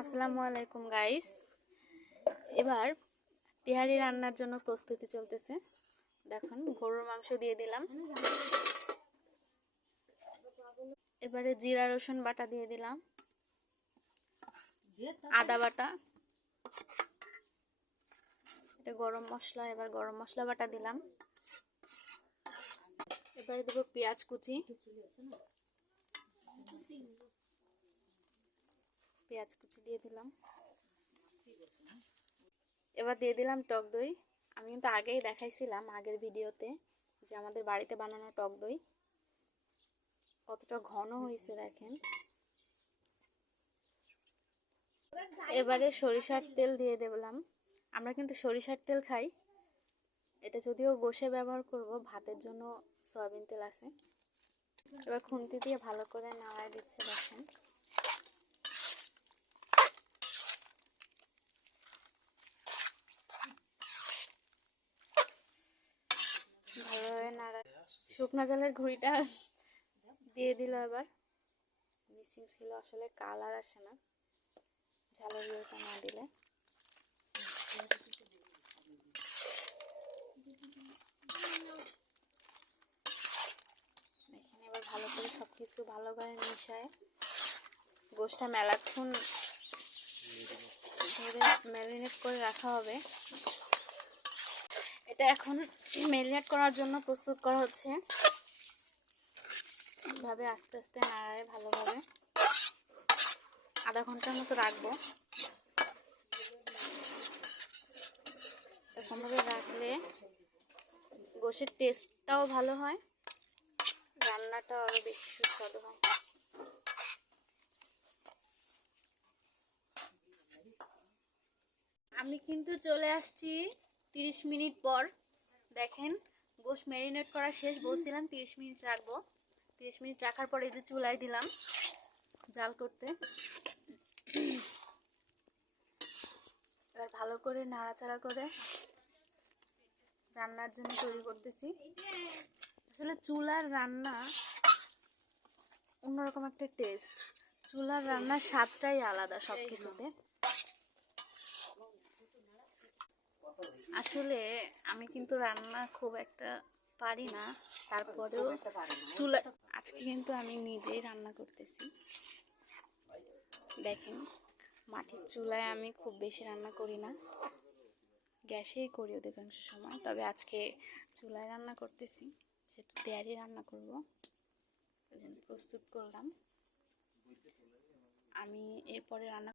আসসালামু আলাইকুম গাইস। এবার তেহারি রান্নার জন্য প্রস্তুতি চলতেছে। দেখুন, গরুর মাংস দিয়ে দিলাম। এবারে জিরা রসুন বাটা দিয়ে দিলাম, আদা বাটা, এটা গরম মশলা। এবার গরম মশলা বাটা দিলাম। এবারে দেবো পেঁয়াজ কুচি, দিয়ে দিলাম। এবার দিয়ে দিলাম টক দই। আমি কিন্তু আগেই দেখাইছিলাম আগের ভিডিওতে যে আমাদের বাড়িতে বানানো টক দই কতটা ঘন হয়েছে দেখেন। এবারে সরিষার তেল দিয়ে দিলাম। আমরা কিন্তু সরিষার তেল খাই, এটা যদিও গোশে ব্যবহার করব, ভাতের জন্য সয়াবিন তেল আছে। এবার খুন্তি দিয়ে ভালো করে নাড়ায় দিচ্ছে দেখেন। ভালোভাবে নাড়া, শুকনো জলের ঘুড়িটা দিয়ে দিল। এবার মিসিং ছিল, আসলে কালার আসে না ঝালের গুঁড়োটা না দিলে। দেখেন, এবার ভালো করে সব কিছু ভালোভাবে মিশায় গোশটা মেলাক্ষণ ধরে ম্যারিনেট করে রাখা হবে। এটা এখন ম্যারিনেট করার জন্য প্রস্তুত করা হচ্ছে। এভাবে আস্তে আস্তে নাড়ায় ভালোভাবে আধা ঘন্টার মতো রাখবো। এরকমভাবে রাখলে গোশের টেস্টটাও ভালো হয়, রান্নাটা আরও বেশি সুস্বাদু হয়। আমি কিন্তু চলে আসছি 30 মিনিট পর। দেখেন, গোশ ম্যারিনেট করা শেষ, বলছিলাম 30 মিনিট রাখবো। 30 মিনিট রাখার পরে এই যে চুলায় দিলাম জাল করতে। এবার ভালো করে নাড়াচাড়া করে রান্নার জন্য তৈরি করতেছি। আসলে চুলার রান্না অন্যরকম একটা টেস্ট, চুলার রান্নার স্বাদটাই আলাদা সব কিছুতে। আসলে আমি কিন্তু রান্না খুব একটা পারি না, তারপরেও চুলা আজকে কিন্তু আমি নিজেই রান্না করতেছি। দেখেন, মাটির চুলায় আমি খুব বেশি রান্না করি না, গ্যাসেই করি অধিকাংশ সময়। তবে আজকে চুলায় রান্না করতেছি, সেটা তেহারি রান্না করব, এই জন্য প্রস্তুত করলাম। আমি এরপরে রান্না